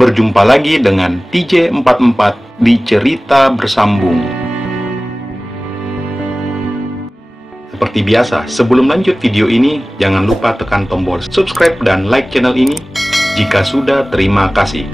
Berjumpa lagi dengan TJ44 di Cerita Bersambung. Seperti biasa, sebelum lanjut video ini, jangan lupa tekan tombol subscribe dan like channel ini. Jika sudah, terima kasih.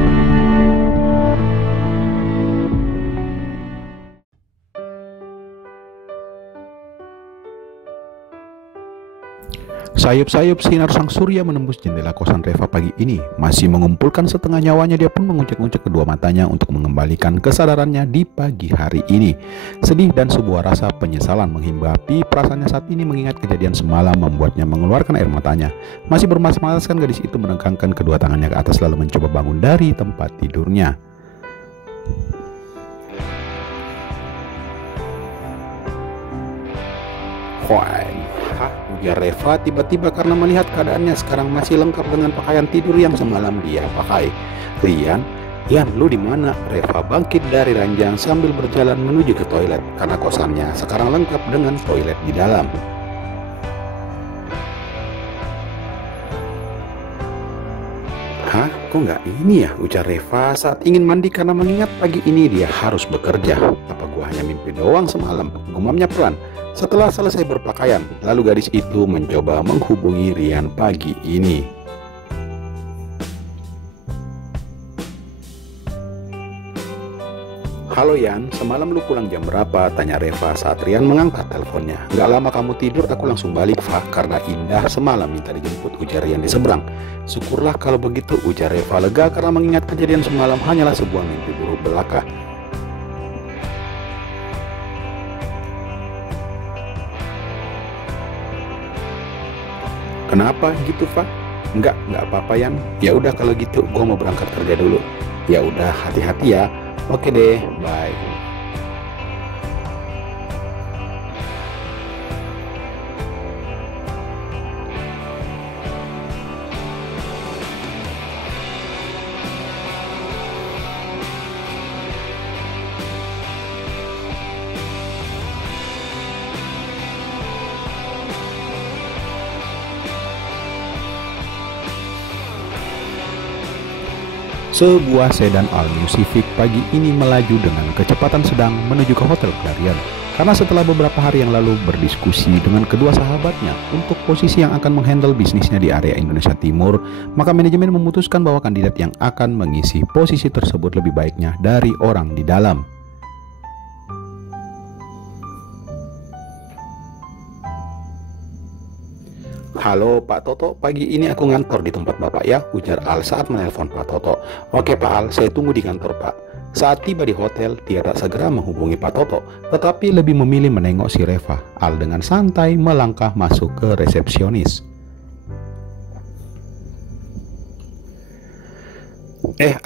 Sayup-sayup sinar sang surya menembus jendela kosan Reva pagi ini. Masih mengumpulkan setengah nyawanya, dia pun menguncek-uncek kedua matanya untuk mengembalikan kesadarannya di pagi hari ini. Sedih dan sebuah rasa penyesalan menghinggapi perasaannya saat ini mengingat kejadian semalam membuatnya mengeluarkan air matanya. Masih bermas-maskan gadis itu menegangkan kedua tangannya ke atas lalu mencoba bangun dari tempat tidurnya. Ujar Reva tiba-tiba karena melihat keadaannya sekarang masih lengkap dengan pakaian tidur yang semalam dia pakai. Yan, lu di mana? Reva bangkit dari ranjang sambil berjalan menuju ke toilet karena kosannya sekarang lengkap dengan toilet di dalam. Kok nggak ini ya? Ujar Reva saat ingin mandi karena mengingat pagi ini dia harus bekerja. Apa gua hanya mimpi doang semalam? Gumamnya pelan. Setelah selesai berpakaian, lalu gadis itu mencoba menghubungi Rian pagi ini. Halo Yan, semalam lu pulang jam berapa? Tanya Reva saat Rian mengangkat teleponnya. Gak lama kamu tidur, aku langsung balik, Fa, karena Indah semalam minta dijemput, ujar Rian di seberang. Syukurlah kalau begitu, ujar Reva lega karena mengingat kejadian semalam hanyalah sebuah mimpi buruk belaka. Kenapa gitu, Fa? Enggak apa-apa Yan. Ya udah kalau gitu, gua mau berangkat kerja dulu. Ya udah, hati-hati ya. Oke deh, bye. Sebuah sedan All New Civic pagi ini melaju dengan kecepatan sedang menuju ke Hotel Clarion. Karena setelah beberapa hari yang lalu berdiskusi dengan kedua sahabatnya untuk posisi yang akan menghandle bisnisnya di area Indonesia Timur, maka manajemen memutuskan bahwa kandidat yang akan mengisi posisi tersebut lebih baiknya dari orang di dalam. Halo Pak Toto, pagi ini aku ngantor di tempat Bapak ya, ujar Al saat menelpon Pak Toto. Oke Pak Al, saya tunggu di kantor Pak. Saat tiba di hotel, dia tak segera menghubungi Pak Toto, tetapi lebih memilih menengok si Reva. Al dengan santai melangkah masuk ke resepsionis.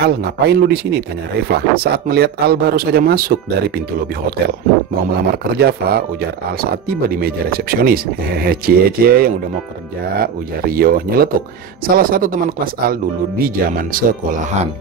Al, ngapain lu di sini? Tanya Reva saat melihat Al baru saja masuk dari pintu lobi hotel. Mau melamar kerja, Fa, ujar Al saat tiba di meja resepsionis. Hehehe, cie yang udah mau kerja, ujar Rio nyeletuk, salah satu teman kelas Al dulu di zaman sekolahan.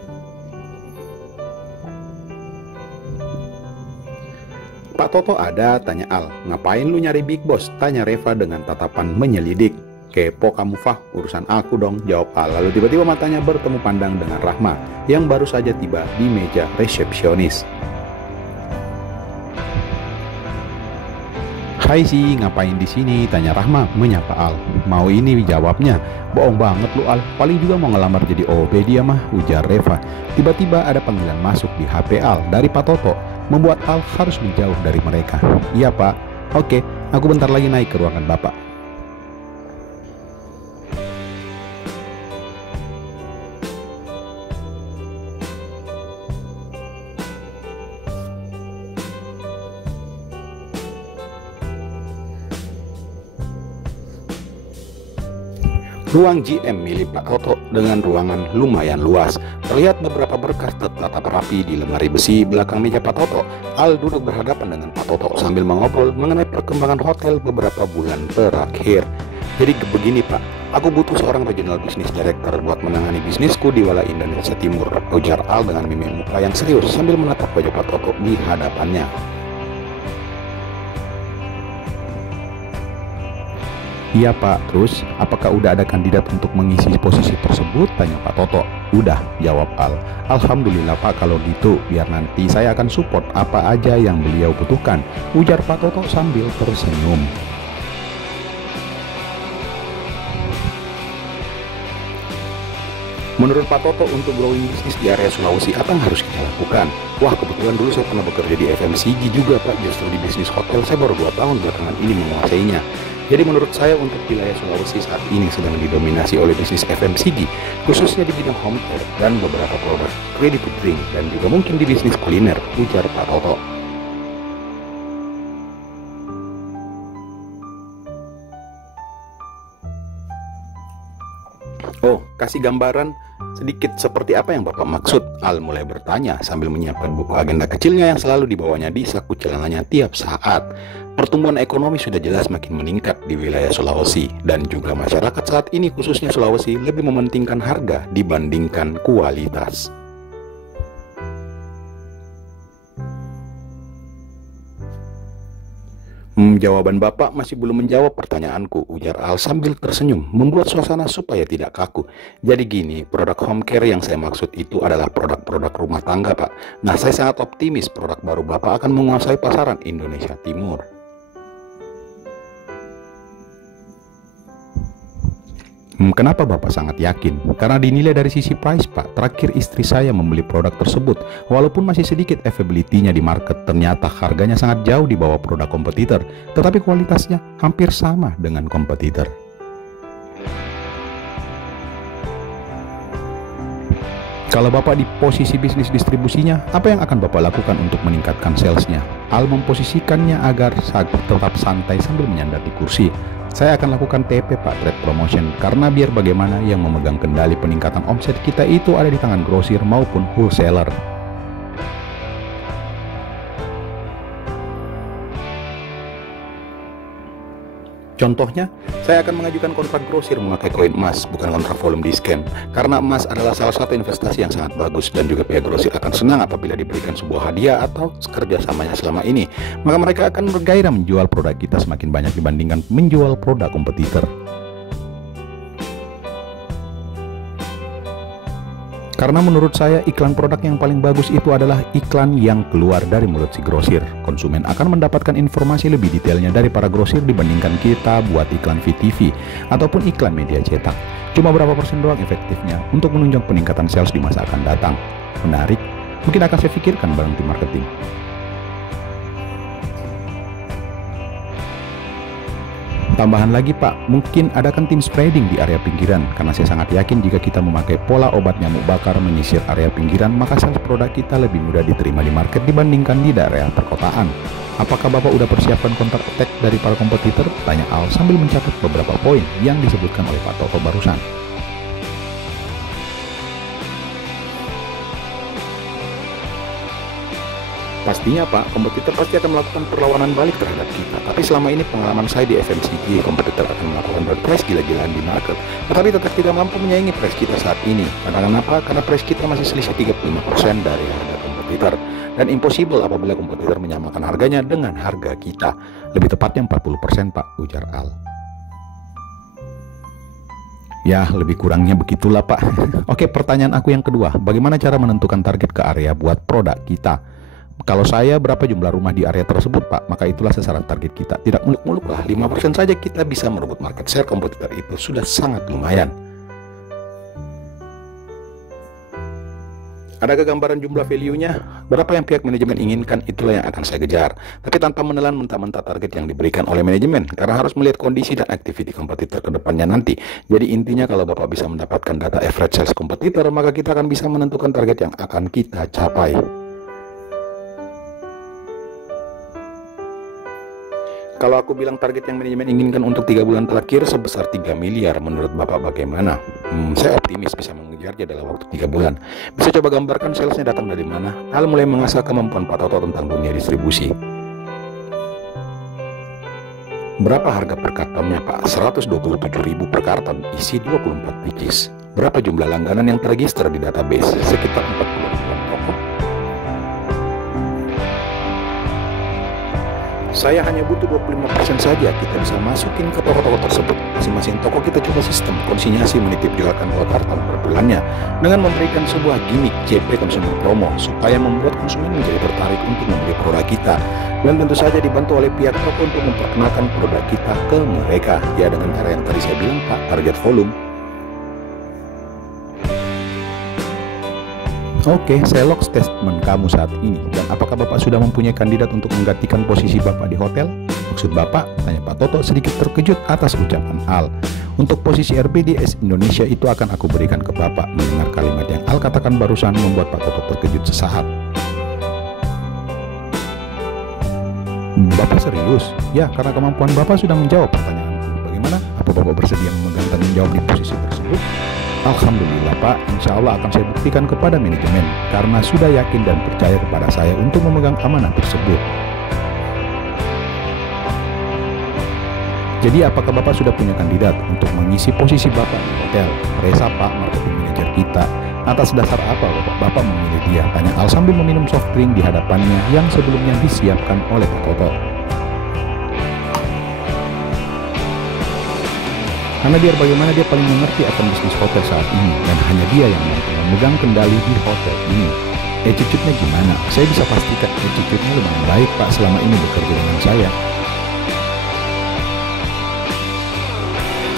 Pak Toto ada? Tanya Al. Ngapain lu nyari Big Boss? Tanya Reva dengan tatapan menyelidik. Kepo kamu, Fah, urusan aku dong, jawab Al. Lalu tiba-tiba matanya bertemu pandang dengan Rahma yang baru saja tiba di meja resepsionis. Hai sih, ngapain di sini? Tanya Rahma menyapa Al. Mau ini jawabnya. Bohong banget lu Al, paling juga mau ngelamar jadi OB dia mah, ujar Reva. Tiba-tiba ada panggilan masuk di HP Al dari Pak Toto, membuat Al harus menjauh dari mereka. Iya Pak, oke, aku bentar lagi naik ke ruangan Bapak. Ruang GM milik Pak Toto dengan ruangan lumayan luas. Terlihat beberapa berkas tertata rapi di lemari besi belakang meja Pak Toto. Al duduk berhadapan dengan Pak Toto sambil mengobrol mengenai perkembangan hotel beberapa bulan terakhir. Jadi begini Pak, aku butuh seorang regional business director buat menangani bisnisku di Wala Indonesia Timur, ujar Al dengan mimik muka yang serius sambil menatap wajah Pak Toto di hadapannya. Iya Pak, terus apakah udah ada kandidat untuk mengisi posisi tersebut? Tanya Pak Toto. Udah, jawab Al. Alhamdulillah Pak, kalau gitu biar nanti saya akan support apa aja yang beliau butuhkan, ujar Pak Toto sambil tersenyum. Menurut Pak Toto, untuk growing bisnis di area Sulawesi, apa yang harus kita lakukan? Wah, kebetulan dulu saya pernah bekerja di FMCG juga Pak, justru di bisnis hotel saya baru 2 tahun belakangan ini menguasainya. Jadi menurut saya untuk wilayah Sulawesi saat ini sedang didominasi oleh bisnis FMCG, khususnya di bidang home care dan beberapa produk ready to drink, dan juga mungkin di bisnis kuliner, ujar Pak Toto. Oh, kasih gambaran sedikit seperti apa yang Bapak maksud? Al mulai bertanya sambil menyiapkan buku agenda kecilnya yang selalu dibawanya di saku celananya tiap saat. Pertumbuhan ekonomi sudah jelas makin meningkat di wilayah Sulawesi, dan juga masyarakat saat ini khususnya Sulawesi lebih mementingkan harga dibandingkan kualitas. Jawaban Bapak masih belum menjawab pertanyaanku, ujar Al sambil tersenyum, membuat suasana supaya tidak kaku. Jadi gini, produk home care yang saya maksud itu adalah produk-produk rumah tangga Pak. Nah, saya sangat optimis produk baru Bapak akan menguasai pasaran Indonesia Timur. Kenapa Bapak sangat yakin? Karena dinilai dari sisi price Pak. Terakhir istri saya membeli produk tersebut, walaupun masih sedikit availability-nya di market, ternyata harganya sangat jauh di bawah produk kompetitor, tetapi kualitasnya hampir sama dengan kompetitor. Kalau Bapak di posisi bisnis distribusinya, apa yang akan Bapak lakukan untuk meningkatkan salesnya? Al memposisikannya agar tetap santai sambil menyandar di kursi. Saya akan lakukan TP Pak, trade promotion, karena biar bagaimana yang memegang kendali peningkatan omset kita itu ada di tangan grosir maupun wholesaler. Contohnya, saya akan mengajukan kontrak grosir memakai koin emas, bukan kontrak volume discount, karena emas adalah salah satu investasi yang sangat bagus, dan juga pihak grosir akan senang apabila diberikan sebuah hadiah atau kerjasamanya selama ini. Maka mereka akan bergairah menjual produk kita semakin banyak dibandingkan menjual produk kompetitor. Karena menurut saya iklan produk yang paling bagus itu adalah iklan yang keluar dari mulut si grosir. Konsumen akan mendapatkan informasi lebih detailnya dari para grosir dibandingkan kita buat iklan VTV ataupun iklan media cetak. Cuma berapa persen doang efektifnya untuk menunjang peningkatan sales di masa akan datang. Menarik? Mungkin akan saya pikirkan bareng tim marketing. Tambahan lagi Pak, mungkin adakan tim spreading di area pinggiran, karena saya sangat yakin jika kita memakai pola obat nyamuk bakar menyisir area pinggiran, maka sales produk kita lebih mudah diterima di market dibandingkan di daerah perkotaan. Apakah Bapak udah persiapkan counter attack dari para kompetitor? Tanya Al sambil mencatat beberapa poin yang disebutkan oleh Pak Toto barusan. Pastinya Pak, kompetitor pasti akan melakukan perlawanan balik terhadap kita. Tapi selama ini pengalaman saya di FMCG, kompetitor akan melakukan price gila-gilaan di market, tetapi tetap tidak mampu menyaingi price kita saat ini. Karena kenapa? Karena price kita masih selisih 35% dari harga kompetitor. Dan impossible apabila kompetitor menyamakan harganya dengan harga kita. Lebih tepatnya 40% Pak, ujar Al. Ya, lebih kurangnya begitulah Pak. Oke, pertanyaan aku yang kedua, bagaimana cara menentukan target ke area buat produk kita? Kalau saya berapa jumlah rumah di area tersebut Pak, maka itulah sasaran target kita. Tidak muluk-muluk lah, 5% saja kita bisa merebut market share kompetitor itu sudah sangat lumayan. Ada gambaran jumlah value-nya? Berapa yang pihak manajemen inginkan, itulah yang akan saya kejar. Tapi tanpa menelan mentah-mentah target yang diberikan oleh manajemen, karena harus melihat kondisi dan aktiviti kompetitor ke depannya nanti. Jadi intinya kalau Bapak bisa mendapatkan data average sales kompetitor, maka kita akan bisa menentukan target yang akan kita capai. Kalau aku bilang target yang manajemen inginkan untuk 3 bulan terakhir sebesar 3 miliar, menurut Bapak bagaimana? Saya optimis bisa mengejarnya dalam waktu 3 bulan. Bisa coba gambarkan salesnya datang dari mana? Al mulai mengasah kemampuan Pak Toto tentang dunia distribusi. Berapa harga per kartonnya Pak? 127.000 per karton, isi 24 pieces. Berapa jumlah langganan yang terregister di database? Sekitar 40 ribuan toko. Saya hanya butuh 25% saja, kita bisa masukin ke toko-toko tersebut. Masing-masing toko kita coba sistem konsinyasi menitip jualkan uang kartal per bulannya dengan memberikan sebuah gimmick JP Consumer Promo supaya membuat konsumen menjadi tertarik untuk membeli produk kita. Dan tentu saja dibantu oleh pihak toko untuk memperkenalkan produk kita ke mereka. Ya, dengan cara yang tadi saya bilang Pak, target volume. Oke, saya lock statement kamu saat ini. Dan apakah Bapak sudah mempunyai kandidat untuk menggantikan posisi Bapak di hotel? Maksud Bapak? Tanya Pak Toto sedikit terkejut atas ucapan Al. Untuk posisi RBDS Indonesia itu akan aku berikan ke Bapak. Mendengar kalimat yang Al katakan barusan membuat Pak Toto terkejut sesaat. Bapak serius? Ya, karena kemampuan Bapak sudah menjawab pertanyaanku. Bagaimana? Apa Bapak bersedia memegang tanggung jawab di posisi tersebut? Alhamdulillah Pak, insya Allah akan saya buktikan kepada manajemen karena sudah yakin dan percaya kepada saya untuk memegang amanah tersebut. Jadi apakah Bapak sudah punya kandidat untuk mengisi posisi Bapak di hotel? Reza Pak, marketing manager kita. Atas dasar apa Bapak memilih dia? Tanya Al sambil meminum soft drink di hadapannya yang sebelumnya disiapkan oleh Pak Toto. Karena biar bagaimana dia paling mengerti akan bisnis hotel saat ini dan hanya dia yang mampu memegang kendali di hotel ini. Attitude-nya gimana? Saya bisa pastikan attitude-nya lumayan baik Pak selama ini bekerja dengan saya.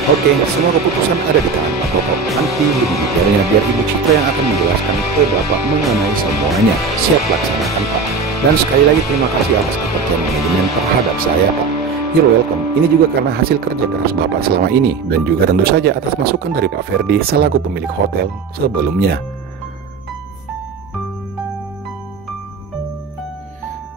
Oke, semua keputusan ada di tangan Pak Toto. Nanti lebih detailnya biar Ibu Citra yang akan menjelaskan ke Bapak mengenai semuanya. Siap laksanakan Pak. Dan sekali lagi terima kasih atas kepercayaan manajemen terhadap saya Pak. You're welcome. Ini juga karena hasil kerja keras Bapak selama ini dan juga tentu saja atas masukan dari Pak Ferdi selaku pemilik hotel sebelumnya.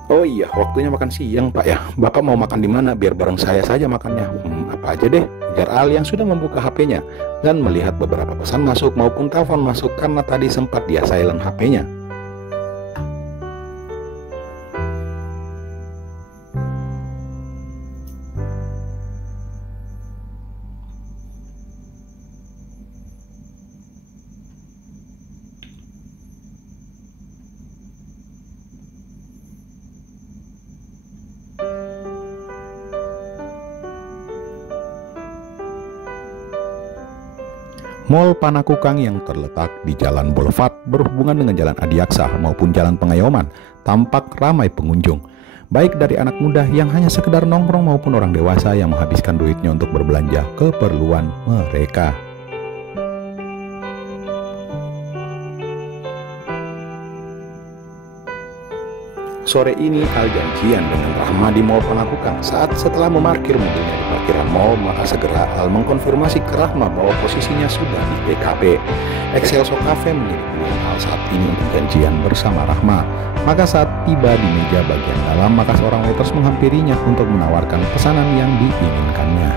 Oh iya, waktunya makan siang Pak ya. Bapak mau makan di mana? Biar bareng saya saja makannya. Apa aja deh. Ujar Al yang sudah membuka HP-nya dan melihat beberapa pesan masuk maupun telepon masuk karena tadi sempat dia silent HP-nya. Mall Panakukang yang terletak di Jalan Boulevard berhubungan dengan Jalan Adiaksa maupun Jalan Pengayoman tampak ramai pengunjung, baik dari anak muda yang hanya sekedar nongkrong maupun orang dewasa yang menghabiskan duitnya untuk berbelanja keperluan mereka. Sore ini Al janjian dengan Rahma di Mall Panakukang. Setelah memarkir mobilnya di parkiran mall, maka segera Al mengkonfirmasi ke Rahma bahwa posisinya sudah di TKP. Excelso Cafe menjadi pilihan Al saat ini untuk janjian bersama Rahma. Maka saat tiba di meja bagian dalam, maka seorang waiters menghampirinya untuk menawarkan pesanan yang diinginkannya.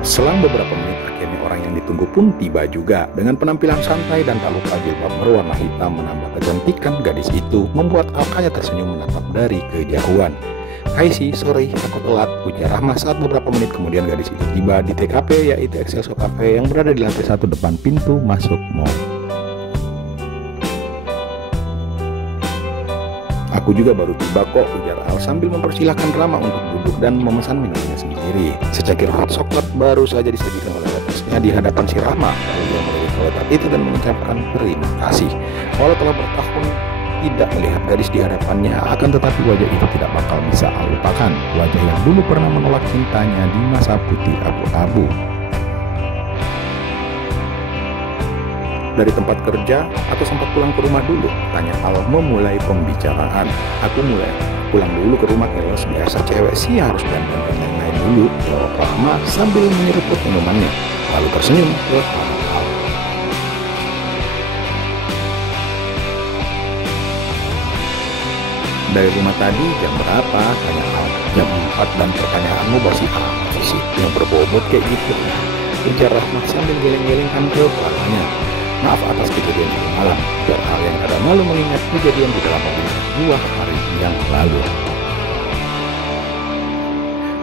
Selang beberapa menit akhirnya orang yang ditunggu pun tiba juga. Dengan penampilan santai dan tak lupa jilbab berwarna hitam menambah kecantikan gadis itu, membuat Al hanya tersenyum menatap dari kejauhan. Hai sih, sorry aku telat, ujar Rahma saat beberapa menit kemudian gadis itu tiba di TKP yaitu Excelso Cafe yang berada di lantai 1 depan pintu masuk mall. Aku juga baru tiba kok, ujar Al sambil mempersilahkan Rahma untuk duduk dan memesan minumnya sendiri. Secangkir hot chocolate baru saja disajikan oleh waitersnya di hadapan si Rahma. Lalu dia melirik waiter itu dan mengucapkan terima kasih. Walau telah bertahun tidak melihat gadis di hadapannya, akan tetapi wajah itu tidak bakal bisa Al lupakan. Wajah yang dulu pernah menolak cintanya di masa putih abu-abu. Dari tempat kerja atau sempat pulang ke rumah dulu? Tanya Al memulai pembicaraan. Aku mulai pulang dulu ke rumah, kelas biasa cewek sih harus dandan dan lain-lain dulu, jawab Rahma sambil menyeruput minumannya, lalu tersenyum ke Al. Dari rumah tadi jam berapa? Tanya Al. Jam 4 dan pertanyaanmu masih apa sih yang berbobot kayak gitu? Ujar Rahma sambil geleng-gelengkan kepalanya. Maaf atas kejadian yang malam, dan hal yang ada malu mengingat kejadian di dalam mobil 2 hari yang lalu.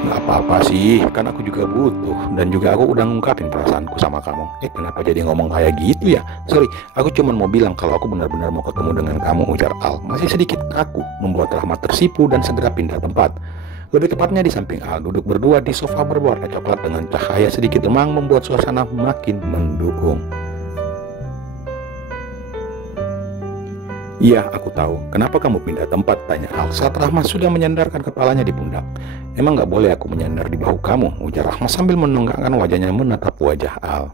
Nggak apa-apa sih, kan aku juga butuh. Dan juga aku udah ngungkapin perasaanku sama kamu. Kenapa jadi ngomong kayak gitu ya? Sorry, aku cuma mau bilang kalau aku benar-benar mau ketemu dengan kamu, ujar Al. Masih sedikit kaku, membuat Rahmat tersipu dan segera pindah tempat. Lebih tepatnya di samping Al, duduk berdua di sofa berwarna coklat dengan cahaya sedikit remang membuat suasana makin mendukung. Iya, aku tahu. Kenapa kamu pindah tempat? Tanya Al saat Rahmat sudah menyandarkan kepalanya di pundak. Emang gak boleh aku menyandar di bahu kamu? Ujar Rahmat sambil menenggakkan wajahnya menatap wajah Al.